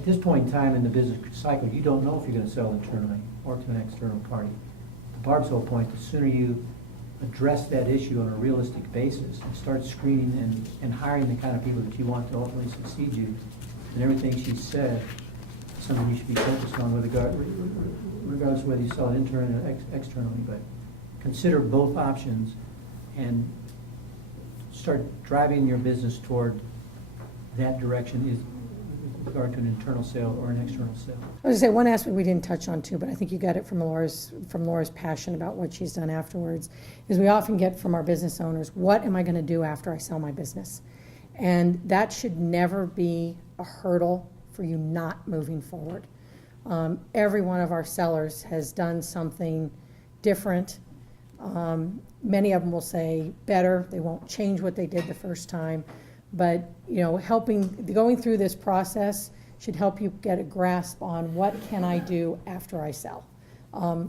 at this point in time in the business cycle, you don't know if you're gonna sell internally or to an external party. To Barb's whole point, the sooner you address that issue on a realistic basis and start screening and hiring the kind of people that you want to ultimately succeed you, and everything she said, something you should be focused on regardless of whether you sell it internally or externally, but consider both options and start driving your business toward that direction with regard to an internal sale or an external sale. I was going to say one aspect we didn't touch on too, but I think you got it from Laura's passion about what she's done afterwards, is we often get from our business owners, what am I going to do after I sell my business? And that should never be a hurdle for you not moving forward. Every one of our sellers has done something different. Many of them will say better. They won't change what they did the first time. But, going through this process should help you get a grasp on what can I do after I sell.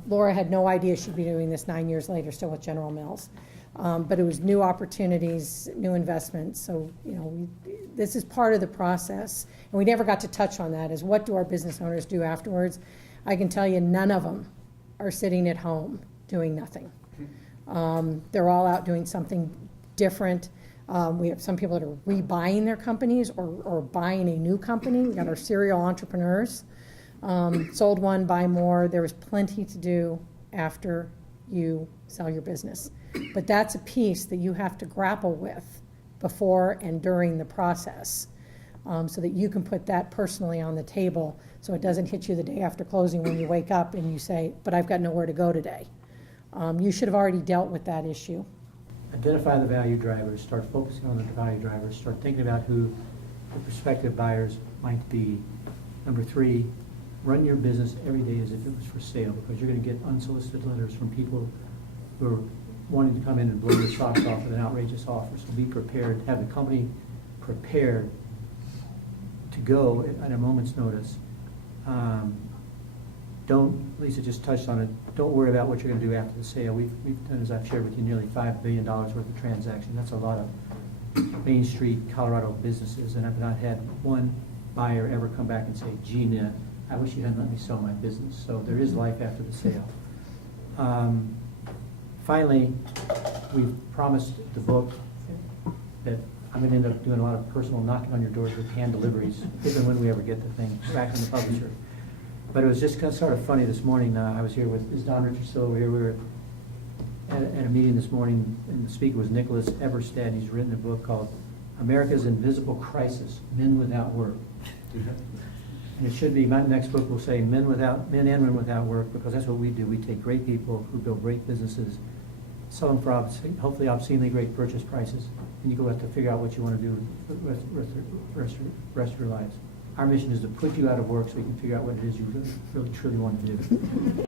Laura had no idea she'd be doing this 9 years later, still with General Mills. But it was new opportunities, new investments. So, this is part of the process. And we never got to touch on that, is what do our business owners do afterwards? I can tell you none of them are sitting at home doing nothing. They're all out doing something different. We have some people that are rebuying their companies or buying a new company. We got our serial entrepreneurs. Sold one, buy more. There is plenty to do after you sell your business. But that's a piece that you have to grapple with before and during the process, so that you can put that personally on the table so it doesn't hit you the day after closing when you wake up and you say, but I've got nowhere to go today. You should have already dealt with that issue. Identify the value drivers, start focusing on the value drivers, start thinking about who the prospective buyers might be. Number 3, run your business every day as if it was for sale, because you're going to get unsolicited letters from people who are wanting to come in and blow your socks off with an outrageous offer. So be prepared, have the company prepared to go at a moment's notice. Lisa just touched on it, don't worry about what you're going to do after the sale. We've done, as I've shared with you, nearly $5 billion worth of transaction. That's a lot of Main Street Colorado businesses, and I've not had one buyer ever come back and say, gee, Ned, I wish you hadn't let me sell my business. So there is life after the sale. Finally, we've promised the book that I'm going to end up doing a lot of personal knocking on your doors with hand deliveries, if and when we ever get the thing back in the publisher. But it was just kind of sort of funny this morning. I was here with, is Don Richard still over here? We were at a meeting this morning, and the speaker was Nicholas Everstead. He's written a book called America's Invisible Crisis, Men Without Work. And it should be, my next book will say Men and Women Without Work, because that's what we do. We take great people who build great businesses, sell them for hopefully obscenely great purchase prices, and you go have to figure out what you want to do for the rest of your lives. Our mission is to put you out of work so we can figure out what it is you really truly want to do.